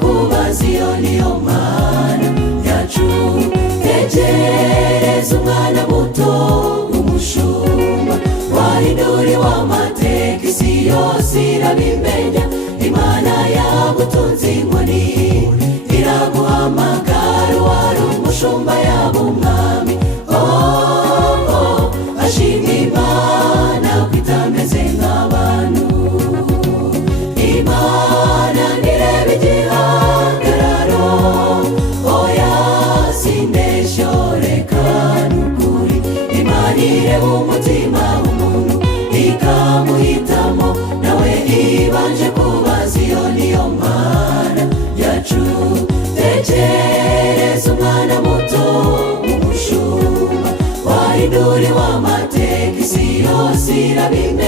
kubaza iyo niyo mana yacu. Tegereza umwana muto w'umushumba, wahinduriwe amateka, isi yose irabimenya. Imana yagutunze inkoni iraguhamagara, wari umushumba yaba umwami. Ashimwe Imana ko itameze nk'abantu. Imana ntireba igihagararo, oya sinesyoreka n'ukuri. Imana ireba umutima w'umuntu ikamuhitamo, nawe ibanje kubaza iyo niyo mana yacu. Tekereza umwana muto w'umushumba, wahinduriwe amateka, isi yose irabimenya.